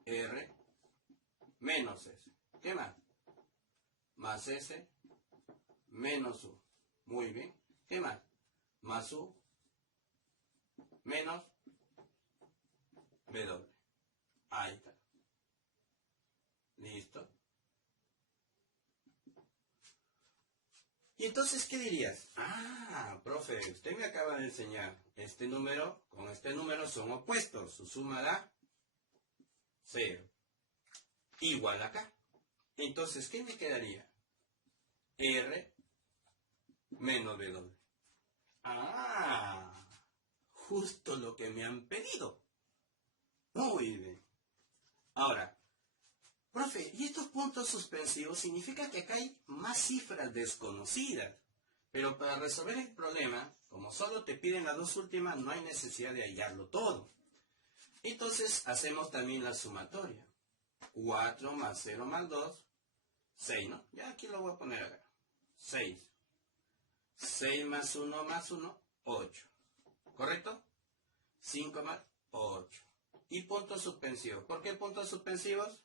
R menos S. ¿Qué más? Más S menos U. Muy bien. ¿Qué más? Más U menos W. Ahí está. ¿Listo? Y entonces, ¿qué dirías? Ah, profe, usted me acaba de enseñar. Este número con este número son opuestos. Su suma da 0. Igual acá. Entonces, ¿qué me quedaría? R menos W. Ah, justo lo que me han pedido. Muy bien. Ahora, profe, ¿y estos puntos suspensivos significa que acá hay más cifras desconocidas? Pero para resolver el problema, como solo te piden las dos últimas, no hay necesidad de hallarlo todo. Entonces hacemos también la sumatoria. 4 más 0 más 2, 6, ¿no? Ya aquí lo voy a poner acá. 6. 6 más 1, 8. ¿Correcto? 5 más 8. Y puntos suspensivos. ¿Por qué puntos suspensivos?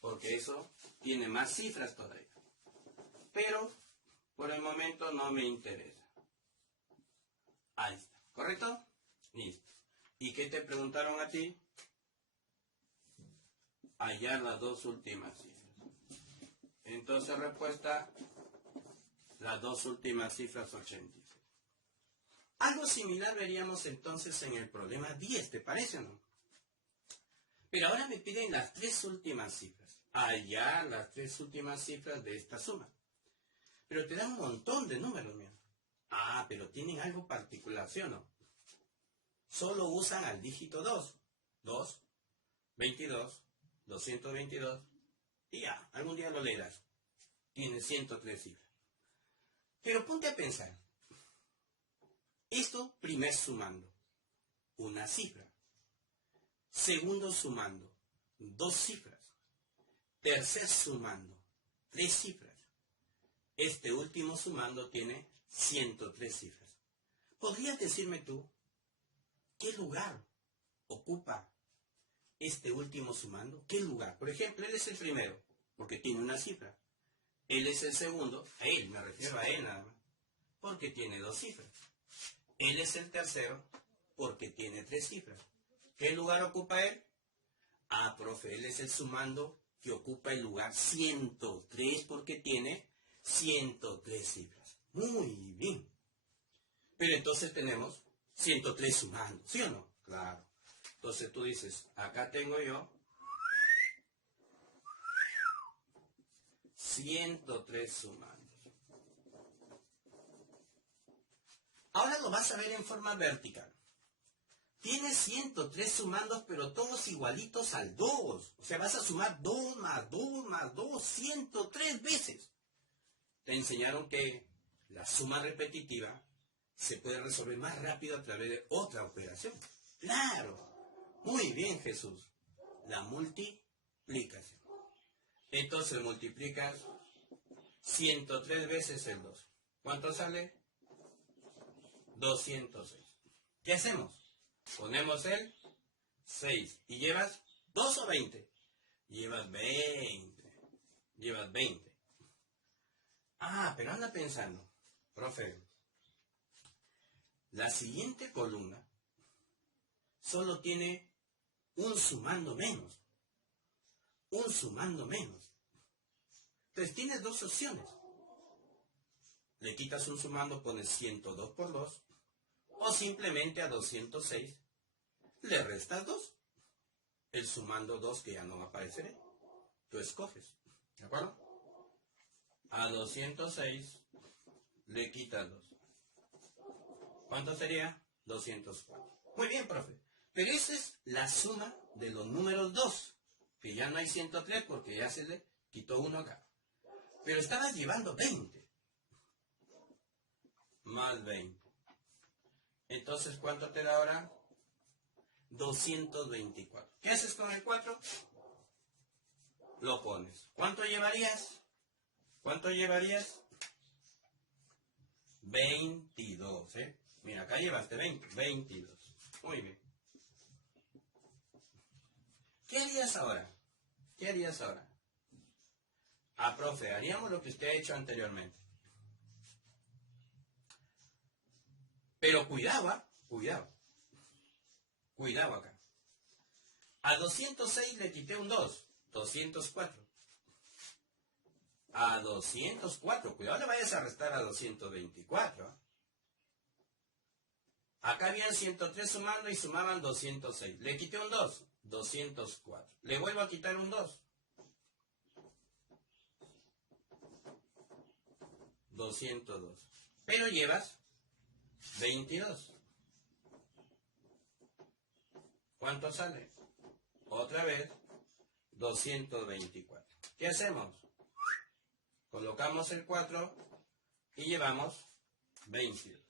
Porque eso tiene más cifras todavía. Pero por el momento no me interesa. Ahí está. ¿Correcto? Listo. ¿Y qué te preguntaron a ti? Hallar las dos últimas cifras. Entonces, respuesta, las dos últimas cifras 86. Algo similar veríamos entonces en el problema 10, ¿te parece o no? Pero ahora me piden las tres últimas cifras. Hallar las tres últimas cifras de esta suma. Pero te dan un montón de números, mira. Ah, pero tienen algo particular, ¿sí o no? Solo usan al dígito 2. 2, 22, 222. Y ya, algún día lo leerás. Tiene 103 cifras. Pero ponte a pensar. Esto, primer sumando, una cifra. Segundo sumando, 2 cifras. Tercer sumando, 3 cifras. Este último sumando tiene 103 cifras. ¿Podrías decirme tú qué lugar ocupa este último sumando? ¿Qué lugar? Por ejemplo, él es el primero, porque tiene una cifra. Él es el segundo, a él, me refiero a él nada más, porque tiene 2 cifras. Él es el tercero, porque tiene 3 cifras. ¿Qué lugar ocupa él? Ah, profe, él es el sumando que ocupa el lugar 103 porque tiene 103 cifras. Muy bien. Pero entonces tenemos 103 sumando, ¿sí o no? Claro. Entonces tú dices, acá tengo yo 103 sumandos. Ahora lo vas a ver en forma vertical. Tienes 103 sumandos, pero todos igualitos al 2. O sea, vas a sumar 2 más 2 más 2, 103 veces. Te enseñaron que la suma repetitiva se puede resolver más rápido a través de otra operación. ¡Claro! Muy bien, Jesús. La multiplicación. Entonces multiplicas 103 veces el 2. ¿Cuánto sale? 206. ¿Qué hacemos? Ponemos el 6. ¿Y llevas 2 o 20? Llevas 20. Llevas 20. Ah, pero anda pensando, profe, la siguiente columna solo tiene un sumando menos. Un sumando menos. Entonces tienes dos opciones. Le quitas un sumando, pones 102 por 2. O simplemente a 206 le restas 2. El sumando 2 que ya no va a aparecer ahí. Tú escoges. ¿De acuerdo? A 206 le quitas 2. ¿Cuánto sería? 204. Muy bien, profe. Pero esa es la suma de los números 2. Que ya no hay 103 porque ya se le quitó uno acá. Pero estabas llevando 20. Más 20. Entonces, ¿cuánto te da ahora? 224. ¿Qué haces con el 4? Lo pones. ¿Cuánto llevarías? ¿Cuánto llevarías? 22, ¿eh? Mira, acá llevaste 20. 22. Muy bien. ¿Qué harías ahora? ¿Qué harías ahora? Ah, profe, haríamos lo que usted ha hecho anteriormente. Pero cuidado, ¿eh? Cuidado. Cuidado acá. A 206 le quité un 2. 204. A 204. Cuidado, le vayas a restar a 224. ¿Eh? Acá habían 103 sumando y sumaban 206. Le quité un 2. 204. Le vuelvo a quitar un 2. 202. Pero llevas 22. ¿Cuánto sale? Otra vez 224. ¿Qué hacemos? Colocamos el 4 y llevamos 22.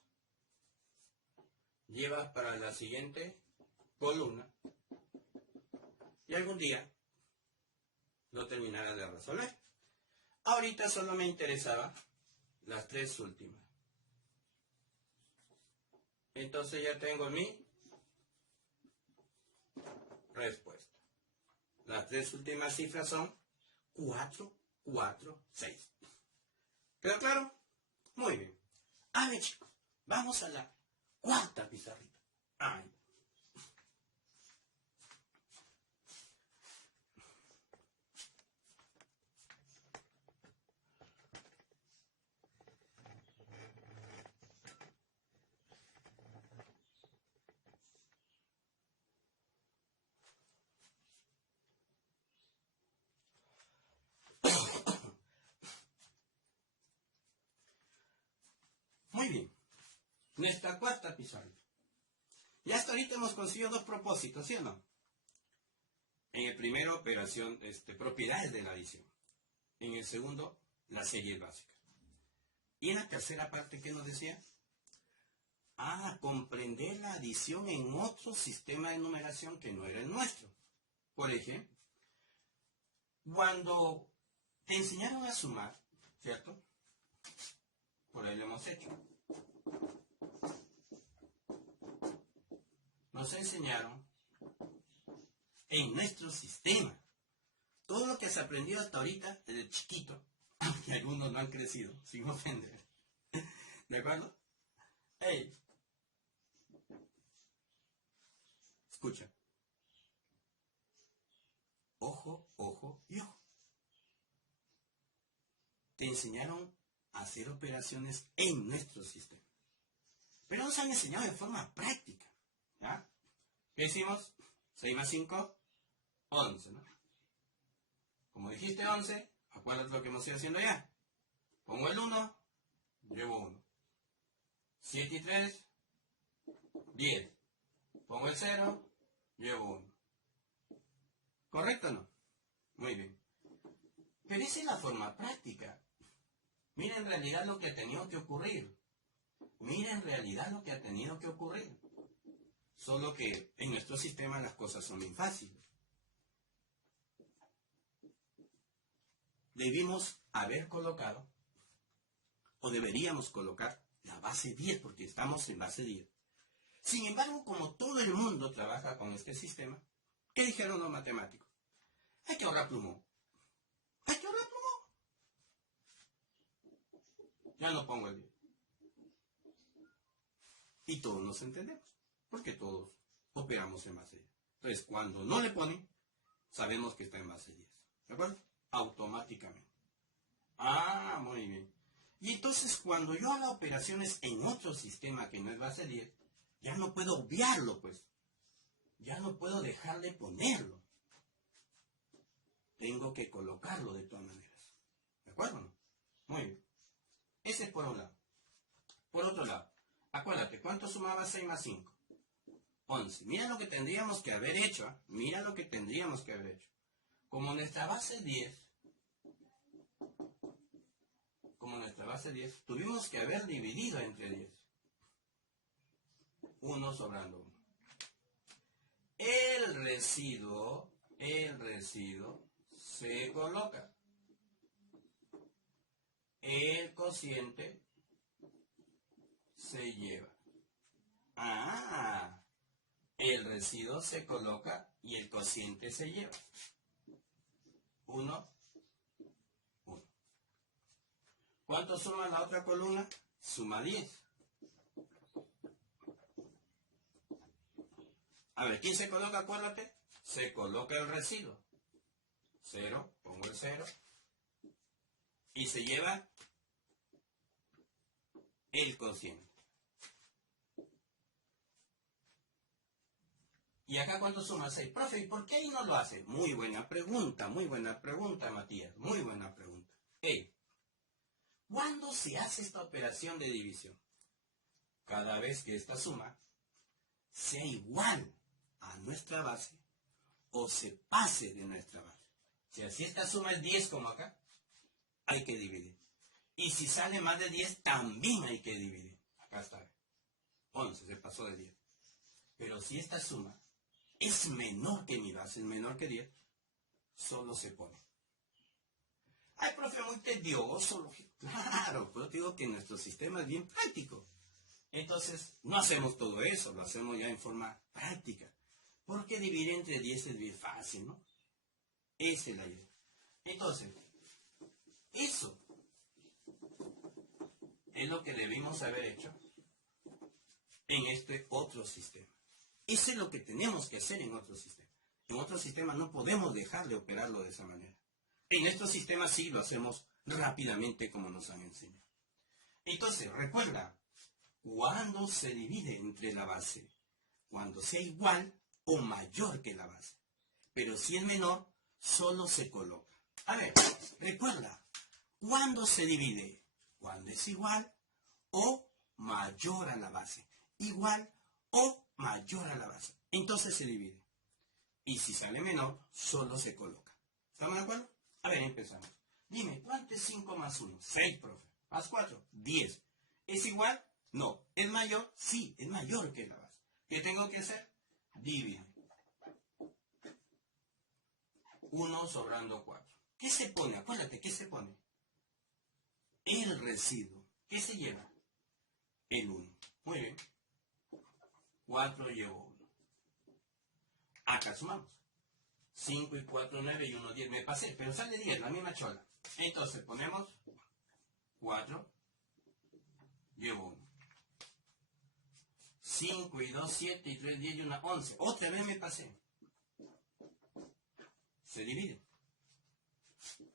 Llevas para la siguiente columna y algún día lo terminarás de resolver. Ahorita solo me interesaba las 3 últimas. Entonces ya tengo mi respuesta. Las 3 últimas cifras son 4, 4, 6. ¿Quedó claro? Muy bien. A ver, chicos, vamos a la cuarta pizarrita. Ay. Muy bien. Nuestra cuarta pizarrita. Ya hasta ahorita hemos conseguido 2 propósitos, ¿sí o no? En el primero, operación, propiedades de la adición. En el segundo, las series básicas. Y en la tercera parte, ¿qué nos decía? Comprender la adición en otro sistema de numeración que no era el nuestro. Por ejemplo, cuando te enseñaron a sumar, ¿cierto? Por ahí lo hemos hecho. Nos enseñaron en nuestro sistema. Todo lo que se aprendió hasta ahorita, desde chiquito, que algunos no han crecido, sin ofender. ¿De acuerdo? ¡Ey! Escucha. Ojo, ojo y ojo. Te enseñaron a hacer operaciones en nuestro sistema. Pero nos han enseñado de forma práctica. ¿Ya? ¿Qué hicimos? 6 más 5, 11, ¿no? Como dijiste 11, acuérdate lo que hemos ido haciendo ya. Pongo el 1, llevo 1. 7 y 3, 10. Pongo el 0, llevo 1. ¿Correcto o no? Muy bien. Pero esa es la forma práctica. Mira en realidad lo que ha tenido que ocurrir. Mira en realidad lo que ha tenido que ocurrir. Solo que en nuestro sistema las cosas son bien fáciles. Debimos haber colocado, o deberíamos colocar, la base 10, porque estamos en base 10. Sin embargo, como todo el mundo trabaja con este sistema, ¿qué dijeron los matemáticos? Hay que ahorrar plumón. Hay que ahorrar plumón. Ya no pongo el 10. Y todos nos entendemos, porque todos operamos en base 10. Entonces, cuando no le ponen, sabemos que está en base 10. ¿De acuerdo? Automáticamente. Muy bien. Y entonces, cuando yo haga operaciones en otro sistema que no es base 10, ya no puedo obviarlo, pues. Ya no puedo dejar de ponerlo. Tengo que colocarlo de todas maneras. ¿De acuerdo o no? Muy bien. Ese es por un lado. Por otro lado, acuérdate, ¿cuánto sumaba 6 más 5? 11. Mira lo que tendríamos que haber hecho. Mira lo que tendríamos que haber hecho. Como nuestra base 10, tuvimos que haber dividido entre 10. 1 sobrando 1. El residuo se coloca. El cociente se lleva. El residuo se coloca y el cociente se lleva. 1, 1. ¿Cuánto suma la otra columna? Suma 10. A ver, ¿quién se coloca? Acuérdate. Se coloca el residuo. 0, pongo el 0. Y se lleva el cociente. ¿Y acá cuánto suma? 6. Profe, ¿y por qué ahí no lo hace? Muy buena pregunta, Matías. Muy buena pregunta. ¿Cuándo se hace esta operación de división? Cada vez que esta suma sea igual a nuestra base o se pase de nuestra base. sea, si esta suma es 10 como acá, hay que dividir. Y si sale más de 10, también hay que dividir. Acá está. 11, se pasó de 10. Pero si esta suma es menor que mi base, es menor que 10, solo se pone. Ay, profe, muy tedioso. Claro, pero digo que nuestro sistema es bien práctico. Entonces, no hacemos todo eso, lo hacemos ya en forma práctica. Porque dividir entre 10 es bien fácil, ¿no? Esa es la idea. Entonces, eso es lo que debimos haber hecho en este otro sistema. Eso es lo que tenemos que hacer en otro sistema. En otro sistema no podemos dejar de operarlo de esa manera. En estos sistemas sí lo hacemos rápidamente como nos han enseñado. Entonces, recuerda, ¿cuándo se divide entre la base? Cuando sea igual o mayor que la base. Pero si es menor, solo se coloca. A ver, recuerda, ¿cuándo se divide? Cuando es igual o mayor a la base. Igual o mayor a la base. Entonces se divide. Y si sale menor, solo se coloca. ¿Estamos de acuerdo? A ver, empezamos. Dime, ¿cuánto es 5 más 1? 6, profe. Más 4, 10. ¿Es igual? No. ¿Es mayor? Sí, es mayor que la base. ¿Qué tengo que hacer? Divide. 1 sobrando 4. ¿Qué se pone? Acuérdate, ¿qué se pone? El residuo. ¿Qué se lleva? El 1. Muy bien. 4 llevo 1. Acá sumamos. 5 y 4, 9 y 1, 10. Me pasé, pero sale 10, la misma chola. Entonces ponemos 4, llevo 1. 5 y 2, 7 y 3, 10 y 1, 11. Otra vez me pasé. Se divide.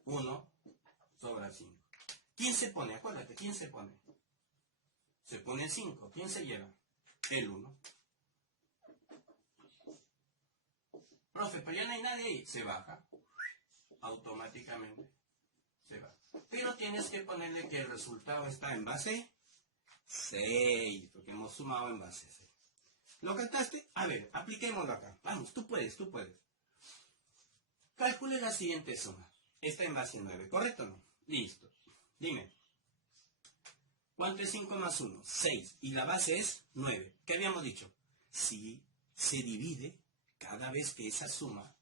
1 sobra 5. ¿Quién se pone? Acuérdate, ¿quién se pone? Se pone 5. ¿Quién se lleva? El 1. Profe, pero ya no hay nadie ahí. Se baja. Automáticamente. Se va. Pero tienes que ponerle que el resultado está en base 6. Porque hemos sumado en base 6. ¿Lo captaste? A ver, apliquémoslo acá. Vamos, tú puedes, tú puedes. Calcule la siguiente suma. Está en base 9, ¿correcto o no? Listo. Dime. ¿Cuánto es 5 más 1? 6. Y la base es 9. ¿Qué habíamos dicho? Si se divide cada vez que esa suma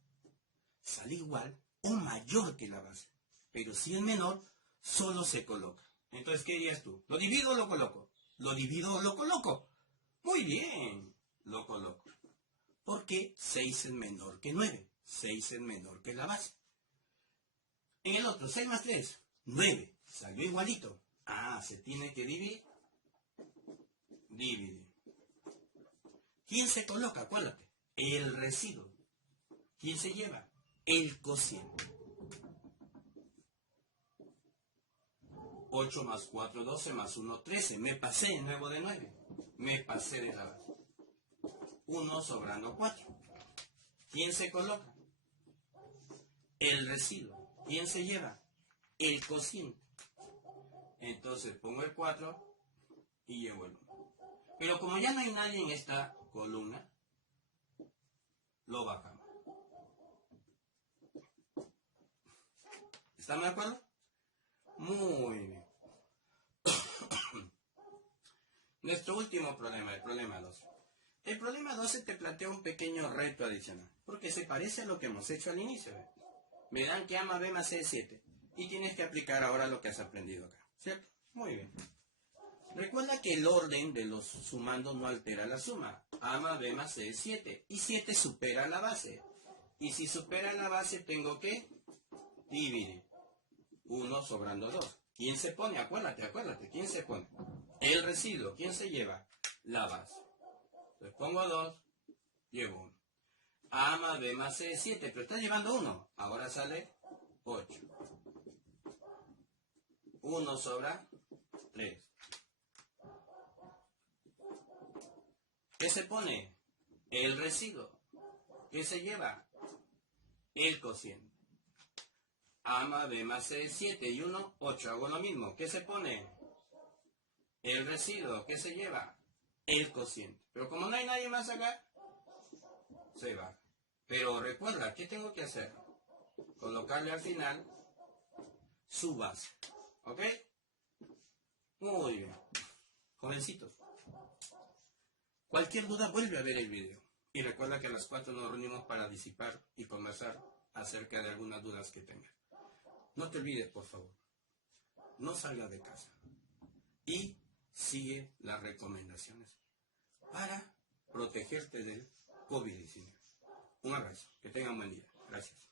sale igual o mayor que la base. Pero si es menor, solo se coloca. Entonces, ¿qué dirías tú? ¿Lo divido o lo coloco? ¿Lo divido o lo coloco? Muy bien. Lo coloco. Porque 6 es menor que 9. 6 es menor que la base. En el otro, 6 más 3, 9. Salió igualito. Ah, se tiene que dividir. Divide. ¿Quién se coloca? Acuérdate. El residuo. ¿Quién se lleva? El cociente. 8 más 4, 12 más 1, 13. Me pasé en nuevo de 9. Me pasé de la base. 1 sobrando 4. ¿Quién se coloca? El residuo. ¿Quién se lleva? El cociente. Entonces pongo el 4 y llevo el 1. Pero como ya no hay nadie en esta columna, lo bajamos. ¿Están de acuerdo? Muy bien. Nuestro último problema, el problema 12. El problema 12 te plantea un pequeño reto adicional, porque se parece a lo que hemos hecho al inicio. Me dan que A más B más C es 7. Y tienes que aplicar ahora lo que has aprendido acá, ¿cierto? Muy bien. Recuerda que el orden de los sumandos no altera la suma. A más B más C es 7. Y 7 supera la base. Y si supera la base tengo que dividir. 1 sobrando 2. ¿Quién se pone? Acuérdate. ¿Quién se pone? El residuo. ¿Quién se lleva? La base. Entonces pongo 2, llevo 1. A más B más C es 7, pero estás llevando 1. Ahora sale 8. 1 sobra 3. ¿Qué se pone? El residuo. ¿Qué se lleva? El cociente. A más B más C es 7 y 1, 8. Hago lo mismo. ¿Qué se pone? El residuo. ¿Qué se lleva? El cociente. Pero como no hay nadie más acá, se va. Pero recuerda, ¿qué tengo que hacer? colocarle al final su base. ¿Ok? Muy bien. Jovencitos. Cualquier duda, vuelve a ver el video. Y recuerda que a las 4 nos reunimos para disipar y conversar acerca de algunas dudas que tengas. No te olvides, por favor. No salgas de casa. Y sigue las recomendaciones para protegerte del COVID-19. Un abrazo. Que tengan buen día. Gracias.